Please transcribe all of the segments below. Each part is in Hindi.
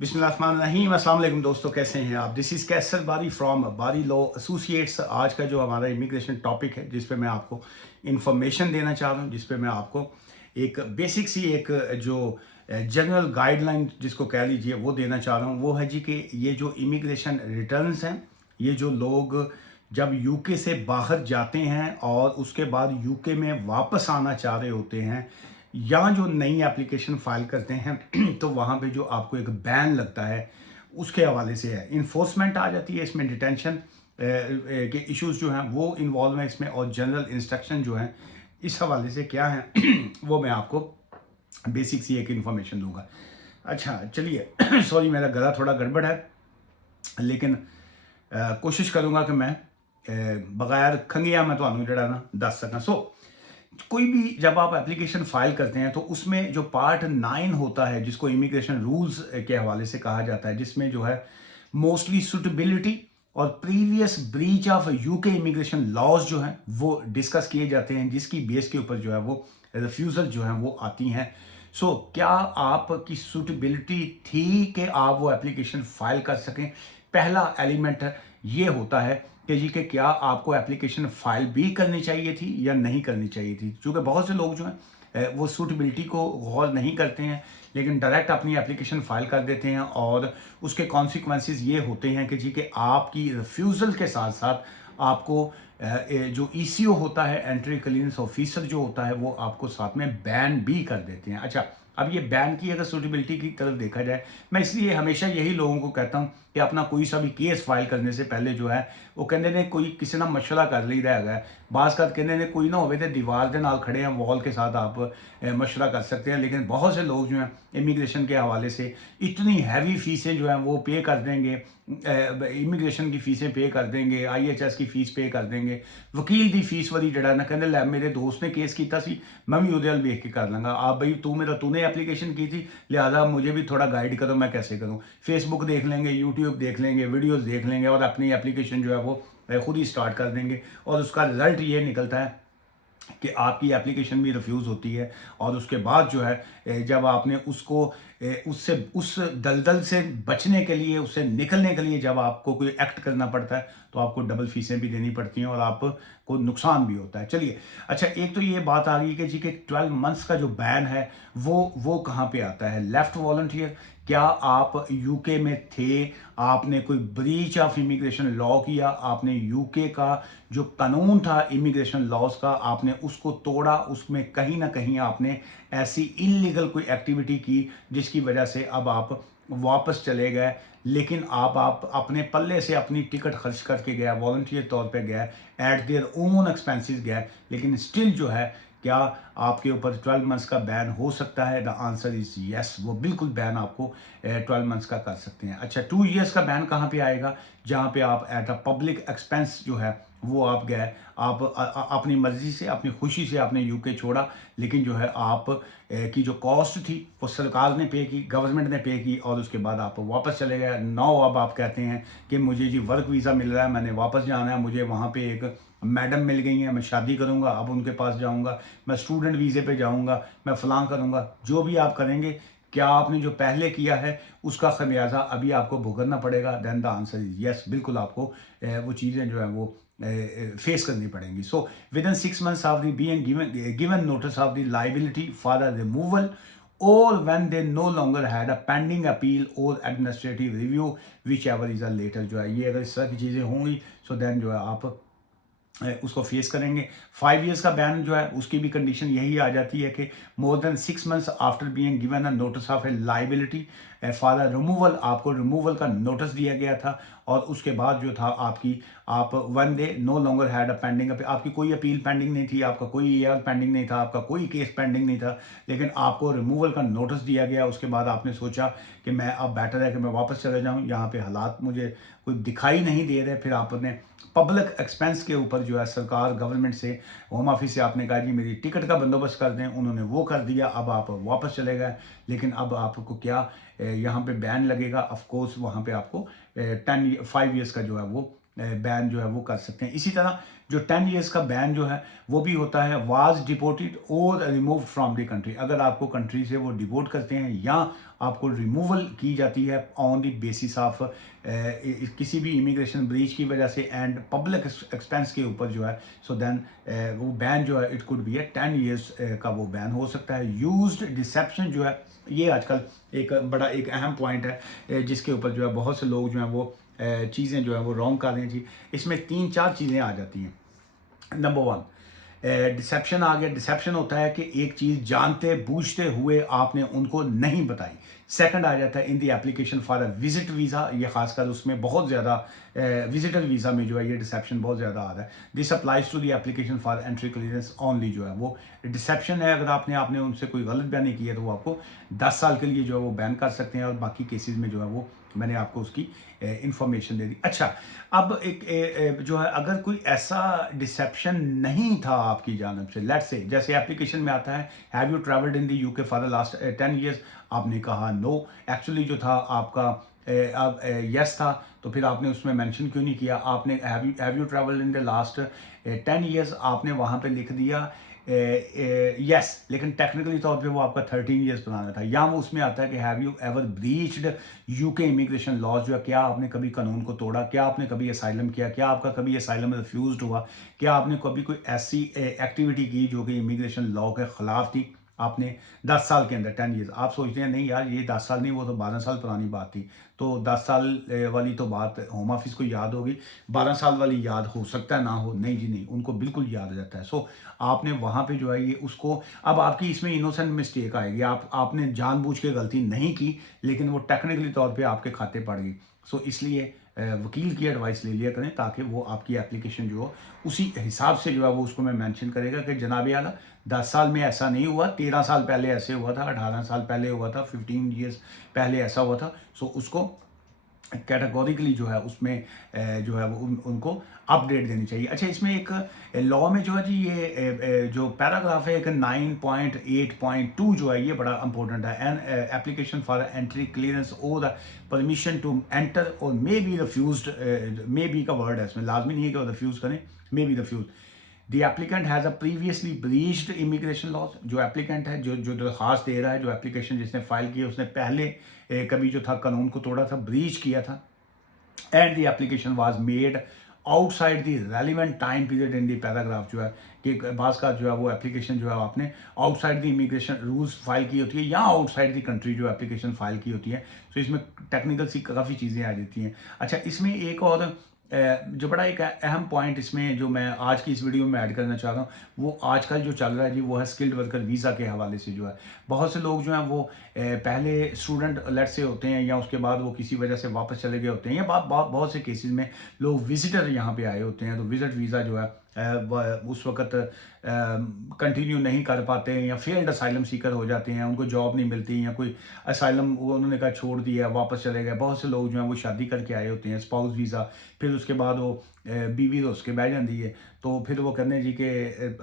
बिस्मिल्लाहिर्रहमानिर्रहीम। अस्सलाम वालेकुम दोस्तों, कैसे हैं आप? दिस इज़ कैसर बारी फ्रॉम बारी लॉ एसोसिएट्स। आज का जो हमारा इमिग्रेशन टॉपिक है, जिस पे मैं आपको इंफॉर्मेशन देना चाह रहा हूँ, जिस पे मैं आपको एक बेसिक सी एक जो जनरल गाइडलाइन जिसको कह लीजिए वो देना चाह रहा हूँ, वो है जी कि ये जो इमिग्रेशन रिटर्न्स हैं, ये जो लोग जब यूके से बाहर जाते हैं और उसके बाद यूके में वापस आना चाह रहे होते हैं, या जो नई एप्लीकेशन फाइल करते हैं तो वहाँ पे जो आपको एक बैन लगता है, उसके हवाले से है। इन्फोर्समेंट आ जाती है इसमें, डिटेंशन के इश्यूज जो हैं वो इन्वॉल्व हैं इसमें, और जनरल इंस्ट्रक्शन जो हैं इस हवाले से क्या है वो मैं आपको बेसिक सी एक इन्फॉर्मेशन दूंगा। अच्छा चलिए सॉरी, मेरा गला थोड़ा गड़बड़ है, लेकिन कोशिश करूंगा कि मैं बगैर खंगिया मैं तो जड़ा ना दस सका। कोई भी जब आप एप्लीकेशन फाइल करते हैं तो उसमें जो पार्ट 9 होता है, जिसको इमिग्रेशन रूल्स के हवाले से कहा जाता है, जिसमें जो है मोस्टली सुटेबिलिटी और previous breach of UK immigration laws जो हैं वो डिस्कस किए जाते हैं, जिसकी बेस के ऊपर जो है वो रिफ्यूज़ल जो है वो आती हैं। क्या आपकी सूटेबिलिटी थी कि आप वो एप्लीकेशन फाइल कर सकें? पहला एलिमेंट ये होता है कि जी कि क्या आपको एप्लीकेशन फाइल भी करनी चाहिए थी या नहीं करनी चाहिए थी। क्योंकि बहुत से लोग जो हैं वो सूटेबिलिटी को गौर नहीं करते हैं, लेकिन डायरेक्ट अपनी एप्लीकेशन फाइल कर देते हैं, और उसके कॉन्सिक्वेंसेस ये होते हैं कि जी कि आपकी रिफ्यूज़ल के साथ साथ आपको जो ईसीओ होता है, एंट्री क्लियरेंस ऑफिसर जो होता है, वो आपको साथ में बैन भी कर देते हैं। अच्छा, अब ये बैन की अगर सूटेबिलिटी की तरफ देखा जाए, मैं इसलिए हमेशा यही लोगों को कहता हूँ कि अपना कोई सा भी केस फाइल करने से पहले जो है वो कहते ने कोई किसी ना मशवरा कर लीदा है। बाज़ का कहते ने कोई ना होवे तो दीवार के नाल खड़े हैं, वॉल के साथ आप मशवरा कर सकते हैं, लेकिन बहुत से लोग जो हैं इमिग्रेशन के हवाले से इतनी हैवी फीसें जो हैं वो पे कर देंगे, इमिग्रेशन की फीसें पे कर देंगे, IHS की फीस पे कर देंगे, वकील की फीस वाली जड़ा ना कहते लै मेरे दोस्त ने केस किया सी, मैं भी उहदे वेख के कर लाँगा। आप भाई तूने एप्लीकेशन की थी, लिहाजा मुझे भी थोड़ा गाइड करो, मैं कैसे करूँ। फेसबुक देख लेंगे, यूट्यूब देख लेंगे, वीडियोज़ देख लेंगे, और अपनी एप्लीकेशन जो है वो खुद ही स्टार्ट कर देंगे, और उसका रिजल्ट ये निकलता है कि आपकी एप्लीकेशन भी रिफ्यूज़ होती है। और उसके बाद जो है जब आपने उसको उससे उस दलदल से बचने के लिए, उससे निकलने के लिए जब आपको कोई एक्ट करना पड़ता है, तो आपको डबल फीसें भी देनी पड़ती हैं और आपको नुकसान भी होता है। चलिए, अच्छा, एक तो ये बात आ गई कि जी कि 12 मंथ्स का जो बैन है वो कहाँ पे आता है? लेफ्ट वॉलंटियर, क्या आप यूके में थे, आपने कोई ब्रीच ऑफ इमिग्रेशन लॉ किया, आपने यूके का जो कानून था इमिग्रेशन लॉज का, आपने उसको तोड़ा, उसमें कहीं ना कहीं आपने ऐसी इलीगल कोई एक्टिविटी की जिसकी वजह से अब आप वापस चले गए, लेकिन आप अपने पल्ले से अपनी टिकट खर्च करके गया, वॉलंटियर तौर पे गया, एट देयर ओन एक्सपेंसेस गया, लेकिन स्टिल जो है क्या आपके ऊपर 12 मंथ्स का बैन हो सकता है? द आंसर इज यस, वो बिल्कुल बैन आपको 12 मंथ्स का कर सकते हैं। अच्छा, 2 ईयर्स का बैन कहाँ पे आएगा? जहाँ पे आप एट अ पब्लिक एक्सपेंस जो है वो आप गए, आप अपनी मर्जी से, अपनी खुशी से आपने यूके छोड़ा, लेकिन जो है आप की जो कॉस्ट थी वो सरकार ने पे की, गवर्नमेंट ने पे की, और उसके बाद आप वापस चले गए। नाउ अब आप कहते हैं कि मुझे जी वर्क वीज़ा मिल रहा है, मैंने वापस जाना है, मुझे वहाँ पे एक मैडम मिल गई हैं, मैं शादी करूँगा, अब उनके पास जाऊँगा, मैं स्टूडेंट वीज़े पे जाऊँगा, मैं फ़लाँ करूँगा। जो भी आप करेंगे, क्या आपने जो पहले किया है उसका खमियाजा अभी आपको भुगतना पड़ेगा? Then the answer is yes, बिल्कुल आपको वो चीज़ें जो है वो फेस करनी पड़ेंगी। So with in 6 months of the being given notice of the liability for the removal, or when they no longer had a pending appeal or administrative review, whichever is a later, जो है ये अगर इस तरह की चीज़ें होंगी, सो देन जो है आप उसको फेस करेंगे। 5 ईयर्स का बैन जो है उसकी भी कंडीशन यही आ जाती है कि more than 6 months after being given a notice of a liability for the removal, आपको रिमूवल का नोटिस दिया गया था, और उसके बाद जो था आप one day no longer had a pending, आपकी कोई अपील पेंडिंग नहीं थी, आपका कोई ER पेंडिंग नहीं था, आपका कोई केस पेंडिंग नहीं था, लेकिन आपको रिमूवल का नोटिस दिया गया। उसके बाद आपने सोचा कि मैं अब बेटर है कि मैं वापस चले जाऊँ, यहाँ पे हालात मुझे कोई दिखाई नहीं दे रहे। फिर आपने पब्लिक एक्सपेंस के ऊपर जो है सरकार, गवर्नमेंट से, होम ऑफिस से आपने कहा जी मेरी टिकट का बंदोबस्त कर दें, उन्होंने वो कर दिया, अब आप वापस चले गए, लेकिन अब आपको क्या यहाँ पे बैन लगेगा? ऑफ कोर्स वहाँ पे आपको 5 ईयर्स का जो है वो बैन जो है वो कर सकते हैं। इसी तरह जो 10 ईयर्स का बैन जो है वो भी होता है वाज डिपोर्टेड और रिमूव फ्रॉम द कंट्री। अगर आपको कंट्री से वो डिपोर्ट करते हैं या आपको रिमूवल की जाती है ऑन द बेसिस ऑफ किसी भी इमिग्रेशन ब्रीच की वजह से एंड पब्लिक एक्सपेंस के ऊपर जो है, सो देन वो बैन जो है इट कुड बी 10 ईयर्स का वो बैन हो सकता है। यूज्ड डिसेप्शन जो है ये आजकल एक बड़ा एक अहम पॉइंट है जिसके ऊपर जो है बहुत से लोग जो हैं वो चीज़ें जो है वो रॉन्ग कर रहे हैं जी। इसमें 3-4 चीज़ें आ जाती हैं। नंबर 1, डिसेप्शन आ गया। डिसेप्शन होता है कि एक चीज़ जानते बूझते हुए आपने उनको नहीं बताई। सेकंड आ जाता है in the application for a visit visa, ये खासकर उसमें बहुत ज़्यादा विजिटर वीज़ा में जो है ये डिसेप्शन बहुत ज़्यादा आ रहा है। This applies to the application for entry clearance only, जो है वो डिसेप्शन है। अगर आपने उनसे कोई गलत बयानी की है तो वो आपको 10 साल के लिए जो है वो बैन कर सकते हैं, और बाकी केसेस में जो है वो मैंने आपको उसकी इंफॉर्मेशन दे दी। अच्छा, अब एक जो है अगर कोई ऐसा डिसेप्शन नहीं था आपकी जानब से, लेट्स से जैसे एप्लीकेशन में आता है have you travelled in the UK for the last 10 years, आपने कहा नो, एक्चुअली जो था आपका अब यस था, तो फिर आपने उसमें मेंशन क्यों नहीं किया? आपने have you travelled in the last 10 years, आपने वहाँ पे लिख दिया यस, लेकिन टेक्निकली तौर पे वो आपका 13 ईयर्स पुराना था। या वो उसमें आता है कि have you ever breached UK immigration laws, जो है क्या आपने कभी कानून को तोड़ा, क्या आपने कभी असाइलम किया, क्या आपका कभी असाइलम रिफ्यूज्ड हुआ, क्या आपने कभी कोई ऐसी एक्टिविटी की जो कि इमिग्रेशन लॉ के खिलाफ थी। आपने 10 साल के अंदर 10 ईयर्स, आप सोचते हैं नहीं यार ये 10 साल नहीं, वो तो 12 साल पुरानी बात थी, तो 10 साल वाली तो बात होम ऑफिस को याद होगी, 12 साल वाली याद हो सकता है ना हो। नहीं जी नहीं, उनको बिल्कुल याद आ जाता है। सो आपने वहाँ पे जो है ये उसको, अब आपकी इसमें इनोसेंट मिस्टेक आएगी, आपने जानबूझ के गलती नहीं की, लेकिन वो टेक्निकली तौर पे आपके खाते पड़ गई। सो इसलिए वकील की एडवाइस ले लिया करें, ताकि वो आपकी एप्लीकेशन जो हो उसी हिसाब से जो है वो उसको मैं मेंशन करेगा कि जनाब आला 10 साल में ऐसा नहीं हुआ, 13 साल पहले ऐसे हुआ था, 18 साल पहले हुआ था, 15 ईयर्स पहले ऐसा हुआ था। सो उसको कैटेगोरिकली जो है उसमें जो है वो उनको अपडेट देनी चाहिए। अच्छा, इसमें एक लॉ में जो है जी ये जो पैराग्राफ है एक 9.8.2 जो है ये बड़ा इंपॉर्टेंट है। An application for entry clearance और परमिशन टू एंटर और may be refused, may be का वर्ड है इसमें, लाजमी नहीं है कि वो रिफ्यूज़ करें, may be refused the applicant has a previously breached immigration laws. जो एप्लीकेंट है, जो दरख्वास्त दे रहा है, जो एप्लीकेशन जिसने फाइल की है, उसने पहले कभी जो था कानून को तोड़ा था, ब्रीच किया था, and the application was made outside the relevant time period in the paragraph, जो है कि बास का जो है वो एप्लीकेशन जो है आपने outside the immigration rules file की होती है या आउटसाइड द कंट्री जो एप्लीकेशन फाइल की होती है। तो इसमें टेक्निकल सी काफ़ी चीज़ें आ जाती हैं। अच्छा, इसमें एक और जो बड़ा एक अहम पॉइंट इसमें जो मैं आज की इस वीडियो में ऐड करना चाह रहा हूँ, वो आजकल जो चल रहा है जी, वो है स्किल्ड वर्कर वीज़ा के हवाले से। जो है बहुत से लोग जो हैं वो पहले स्टूडेंट लेट से होते हैं, या उसके बाद वो किसी वजह से वापस चले गए होते हैं, या बहुत से केसेस में लोग विजिटर यहाँ पे आए होते हैं, तो विजिट वीज़ा जो है उस वक्त कंटिन्यू नहीं कर पाते हैं, या फेल्ड असाइलम सीकर हो जाते हैं, उनको जॉब नहीं मिलती, या कोई असाइलम वो उन्होंने कहा छोड़ दिया, वापस चले गए। बहुत से लोग जो हैं वो शादी करके आए होते हैं, स्पाउस वीज़ा, फिर उसके बाद वो बीवी तो उसके बह जाती है, तो फिर वो कहते हैं जी कि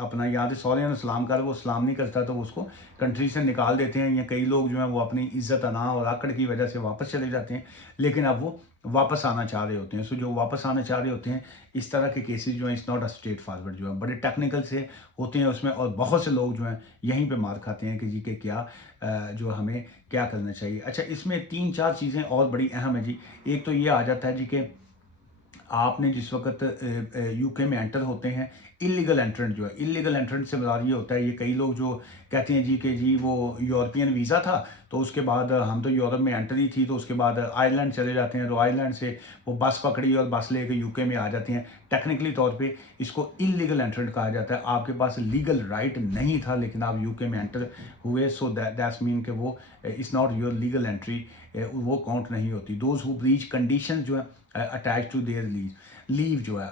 अपना यहाँ से सौरे ने सलाम कर, वो सलाम नहीं करता तो उसको कंट्री से निकाल देते हैं, या कई लोग जो हैं वो अपनी इज्जत अना और आकड़ की वजह से वापस चले जाते हैं, लेकिन अब वो वापस आना चाह रहे होते हैं। सो जो वापस आना चाह रहे होते हैं, इस तरह के केसेस जो हैं it's not a straight forward, जो है बड़े टेक्निकल से होते हैं उसमें, और बहुत से लोग जो हैं यहीं पे मार खाते हैं कि जी के क्या जो हमें क्या करना चाहिए। अच्छा, इसमें 3-4 चीज़ें और बड़ी अहम है जी। एक तो ये आ जाता है जी कि आपने जिस वक्त यूके में एंटर होते हैं, इलीगल एंट्रेंट जो है, इलीगल एंट्रेंट से मुराद ये होता है, ये कई लोग जो कहते हैं जी कि जी वो यूरोपियन वीज़ा था, तो उसके बाद हम तो यूरोप में एंटर ही थी, तो उसके बाद आयरलैंड चले जाते हैं, तो आयरलैंड से वो बस पकड़ी और बस लेके यूके में आ जाते हैं। टेक्निकली तौर पे इसको इलीगल एंट्रेंट कहा जाता है। आपके पास लीगल राइट नहीं था, लेकिन आप यूके में एंटर हुए, सो दैट्स मीन कि वो is not your legal entry, वो काउंट नहीं होती। दोज हु ब्रीच कंडीशन जो है अटैच टू देयर लीव जो है,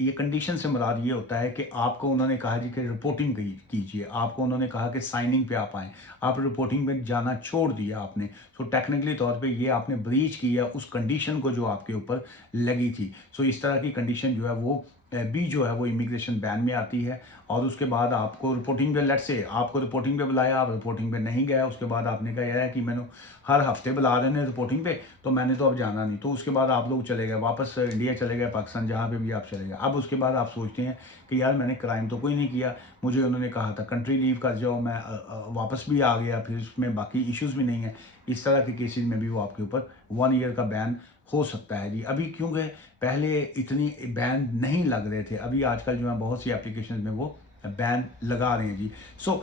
ये कंडीशन से मुराद ये होता है कि आपको उन्होंने कहा जी कि रिपोर्टिंग कीजिए, आपको उन्होंने कहा कि साइनिंग पे आप आएँ, आप रिपोर्टिंग पे जाना छोड़ दिया आपने। सो टेक्निकली तौर पे ये आपने ब्रीच किया उस कंडीशन को जो आपके ऊपर लगी थी। सो इस तरह की कंडीशन जो है वो भी जो है वो इमिग्रेशन बैन में आती है, और उसके बाद आपको रिपोर्टिंग पे, लेट से आपको रिपोर्टिंग पे बुलाया, आप रिपोर्टिंग पे नहीं गया, उसके बाद आपने कहा यार कि मैंने हर हफ्ते बुला रहे हैं रिपोर्टिंग पे, तो मैंने तो अब जाना नहीं, तो उसके बाद आप लोग चले गए वापस इंडिया चले गए, पाकिस्तान, जहाँ पे भी आप चले गए। अब उसके बाद आप सोचते हैं कि यार मैंने क्राइम तो कोई नहीं किया, मुझे उन्होंने कहा था कंट्री लीव कर जाओ, मैं वापस भी आ गया, फिर उसमें बाकी इश्यूज़ भी नहीं है। इस तरह के केसेस में भी वो आपके ऊपर 1 ईयर का बैन हो सकता है जी। अभी क्योंकि पहले इतनी बैन नहीं लग रहे थे, अभी आजकल जो है बहुत सी एप्लीकेशन में वो बैन लगा रहे हैं जी। सो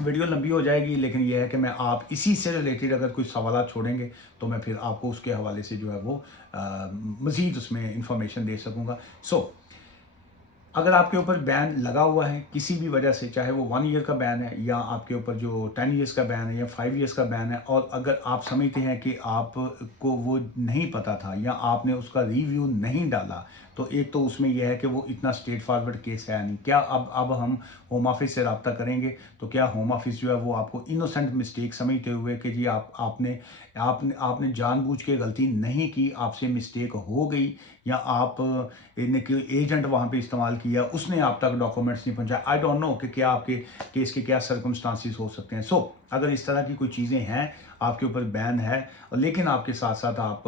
वीडियो लंबी हो जाएगी, लेकिन यह है कि मैं आप इसी से रिलेटेड अगर कोई सवाल छोड़ेंगे तो मैं फिर आपको उसके हवाले से जो है वो मज़ीद उसमें इंफॉर्मेशन दे सकूँगा। सो अगर आपके ऊपर बैन लगा हुआ है किसी भी वजह से, चाहे वो 1 ईयर का बैन है या आपके ऊपर जो 10 ईयर्स का बैन है या 5 ईयर्स का बैन है, और अगर आप समझते हैं कि आपको वो नहीं पता था या आपने उसका रिव्यू नहीं डाला, तो एक तो उसमें यह है कि वो इतना स्ट्रेट फॉरवर्ड केस है नहीं। क्या अब हम होम ऑफिस से रब्ता करेंगे तो क्या होम ऑफिस जो है वो आपको इनोसेंट मिस्टेक समझते हुए कि जी आपने आपने आपने जानबूझ के गलती नहीं की, आपसे मिस्टेक हो गई, या आप ने एजेंट वहाँ पे इस्तेमाल किया, उसने आप तक डॉक्यूमेंट्स नहीं पहुँचाया। आई डोंट नो कि क्या आपके केस के क्या सर्कमस्टांसिस हो सकते हैं। सो अगर इस तरह की कोई चीज़ें हैं, आपके ऊपर बैन है, लेकिन आपके साथ साथ आप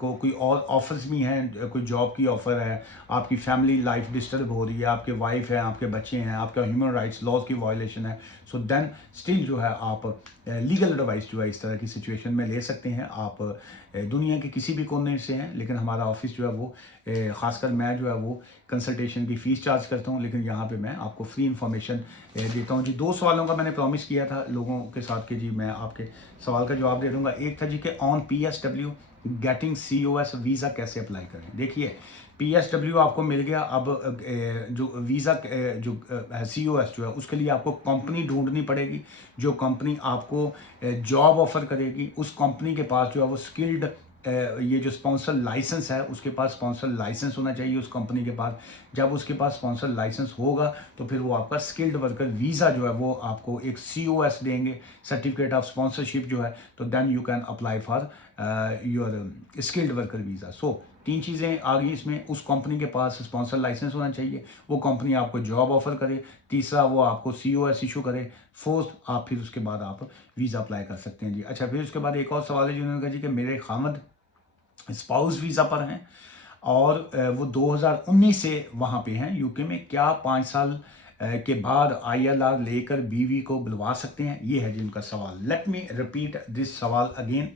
को कोई और ऑफर्स भी हैं, कोई जॉब की ऑफ़र है, आपकी फैमिली लाइफ डिस्टर्ब हो रही है, आपके वाइफ है, आपके बच्चे हैं, आपका ह्यूमन राइट्स लॉज की वायलेशन है, सो देन स्टिल जो है आप लीगल एडवाइस जो है इस तरह की सिचुएशन में ले सकते हैं। आप दुनिया के किसी भी कोने से हैं, लेकिन हमारा ऑफिस जो है वो ख़ासकर मैं जो है वो कंसल्टेशन की फ़ीस चार्ज करता हूँ, लेकिन यहाँ पे मैं आपको फ्री इन्फॉर्मेशन देता हूँ जी। 2 सवालों का मैंने प्रॉमिस किया था लोगों के साथ कि जी मैं आपके सवाल का जवाब दे दूँगा। एक था जी कि on PSW getting COS visa कैसे अप्लाई करें। देखिए PSW आपको मिल गया, अब जो वीज़ा जो COS जो है उसके लिए आपको कंपनी ढूंढनी पड़ेगी, जो कंपनी आपको जॉब ऑफर करेगी। उस कंपनी के पास जो है वो स्किल्ड ये जो स्पॉन्सर लाइसेंस है, उसके पास स्पॉन्सर लाइसेंस होना चाहिए उस कंपनी के पास। जब उसके पास स्पॉन्सर लाइसेंस होगा तो फिर वो आपका स्किल्ड वर्कर वीज़ा जो है वो आपको एक COS देंगे, सर्टिफिकेट ऑफ स्पॉन्सरशिप जो है, तो then you can apply for your skilled worker visa. So 3 चीज़ें आ गई इसमें। उस कंपनी के पास स्पॉन्सर लाइसेंस होना चाहिए, वो कंपनी आपको जॉब ऑफर करे, तीसरा वो आपको COS इशू करे, फोर्थ आप फिर उसके बाद आप वीज़ा अप्लाई कर सकते हैं जी। अच्छा, फिर उसके बाद एक और सवाल है जिन्होंने कहा जी कि मेरे खामद स्पाउस वीज़ा पर हैं और वो 2019 से वहाँ पे हैं यूके में, क्या 5 साल के बाद ILR लेकर बीवी को बुलवा सकते हैं? ये है जिनका सवाल। लेट मी रिपीट दिस सवाल अगेन।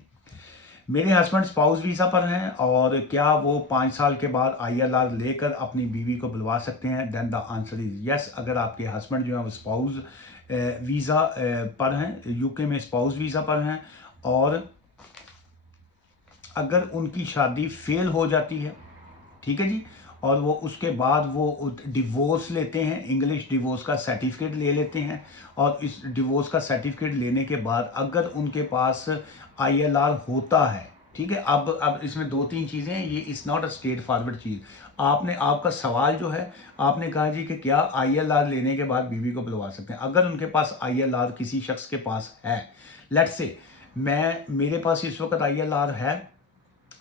मेरे हस्बैंड स्पाउस वीज़ा पर हैं और क्या वो 5 साल के बाद ILR लेकर अपनी बीवी को बुलवा सकते हैं? Then the answer is yes. अगर आपके हस्बैंड जो है वो स्पाउस वीज़ा पर हैं, यूके में स्पाउस वीज़ा पर हैं, और अगर उनकी शादी फेल हो जाती है, ठीक है जी, और वो उसके बाद वो डिवोर्स लेते हैं, इंग्लिश डिवोर्स का सर्टिफिकेट ले लेते हैं, और इस डिवोर्स का सर्टिफिकेट लेने के बाद अगर उनके पास ILR होता है, ठीक है। अब इसमें 2-3 चीज़ें हैं, ये is not a straightforward चीज़। आपने आपका सवाल जो है, आपने कहा जी कि क्या ILR लेने के बाद बीवी को बुलवा सकते हैं? अगर उनके पास ILR किसी शख्स के पास है, लेट्स से मेरे पास इस वक्त ILR है,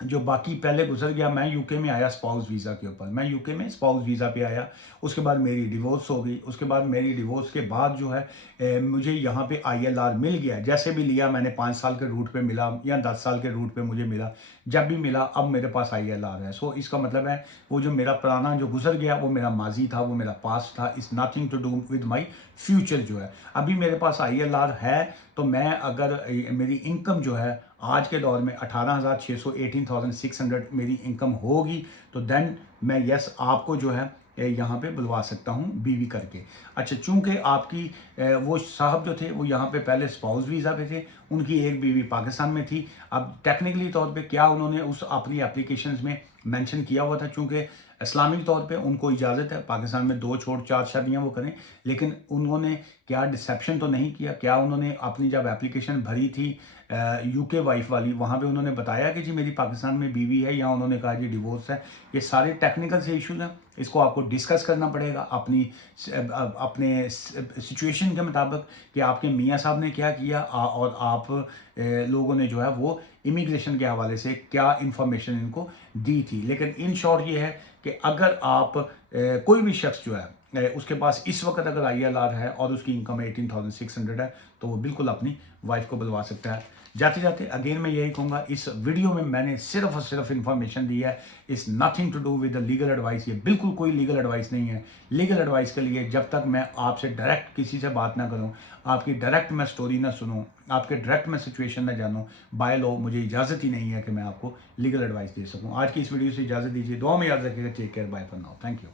जो बाकी पहले गुजर गया, मैं यूके में आया स्पाउस वीज़ा के ऊपर, मैं यूके में स्पाउस वीज़ा पे आया, उसके बाद मेरी डिवोर्स हो गई, उसके बाद मेरी डिवोर्स के बाद जो है मुझे यहाँ पे ILR मिल गया, जैसे भी लिया मैंने 5 साल के रूट पे मिला या 10 साल के रूट पे मुझे मिला, जब भी मिला अब मेरे पास ILR है। सो इसका मतलब है वो जो मेरा पुराना जो गुजर गया वो मेरा माजी था, वो मेरा पास्ट था, it's nothing to do with my future जो है। अभी मेरे पास ILR है, तो मैं अगर मेरी इनकम जो है आज के दौर में 18,600 18,600 मेरी इनकम होगी, तो देन मैं यस आपको जो है यहाँ पे बुलवा सकता हूँ बीवी करके। अच्छा, चूंकि आपकी वो साहब जो थे वो यहाँ पे पहले स्पाउस वीज़ा पे थे, उनकी एक बीवी पाकिस्तान में थी। अब टेक्निकली तौर पे क्या उन्होंने उस अपनी एप्लीकेशंस में मेंशन किया हुआ था, चूंकि इस्लामिक तौर पे उनको इजाज़त है पाकिस्तान में 2 छोड़ 4 शादियाँ वो करें, लेकिन उन्होंने क्या डिसेप्शन तो नहीं किया? क्या उन्होंने अपनी जब एप्लीकेशन भरी थी यूके वाइफ वाली, वहाँ पे उन्होंने बताया कि जी मेरी पाकिस्तान में बीवी है, या उन्होंने कहा जी डिवोर्स है? ये सारे टेक्निकल से इश्यूज हैं, इसको आपको डिस्कस करना पड़ेगा अपनी अपने सिचुएशन के मुताबिक कि आपके मियाँ साहब ने क्या किया और आप लोगों ने जो है वो इमिग्रेशन के हवाले से क्या इंफॉर्मेशन इनको दी थी। लेकिन इन शॉर्ट ये है कि अगर आप कोई भी शख्स जो है उसके पास इस वक्त अगर ILR है और उसकी इनकम 18,600 है, तो वो बिल्कुल अपनी वाइफ को बुलवा सकता है। जाते जाते अगेन मैं यही कहूँगा, इस वीडियो में मैंने सिर्फ और सिर्फ इन्फॉर्मेशन दी है, it's nothing to do with the legal advice. ये बिल्कुल कोई लीगल एडवाइस नहीं है। लीगल एडवाइस के लिए जब तक मैं आपसे डायरेक्ट किसी से बात ना करूँ, आपकी डायरेक्ट मैं स्टोरी ना सुनूँ, आपके डायरेक्ट मैं सिचुएशन ना जानूँ, बाय लॉ मुझे इजाज़त ही नहीं है कि मैं आपको लीगल एडवाइस दे सकूँ। आज की इस वीडियो से इजाज़त दीजिए। दुआ में याद रखिएगा। Take care, bye for now, thank you.